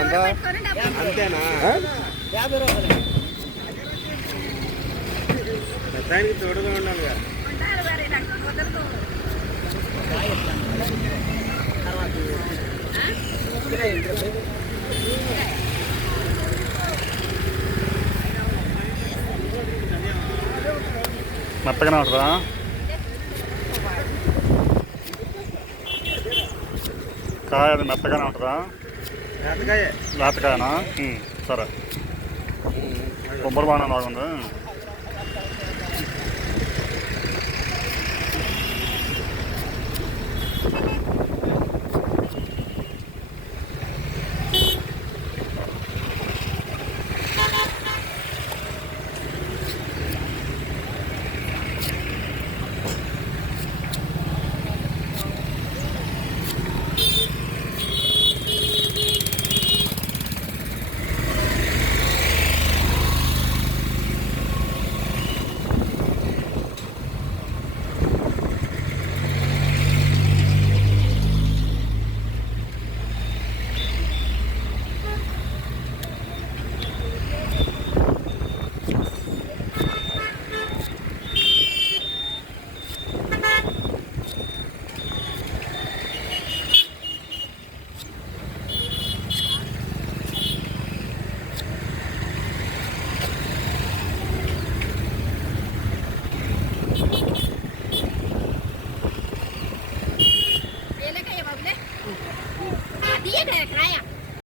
ఎంత? అంతేనా? దానికి తోడుగా ఉండాలిగా మెత్తగానే ఉంటుందా? కాయ అది మెత్తగానే ఉంటుందా? లేతకాయే లేతకాయనా సరే. కొబ్బరి బాణం బాగుంది 开呀？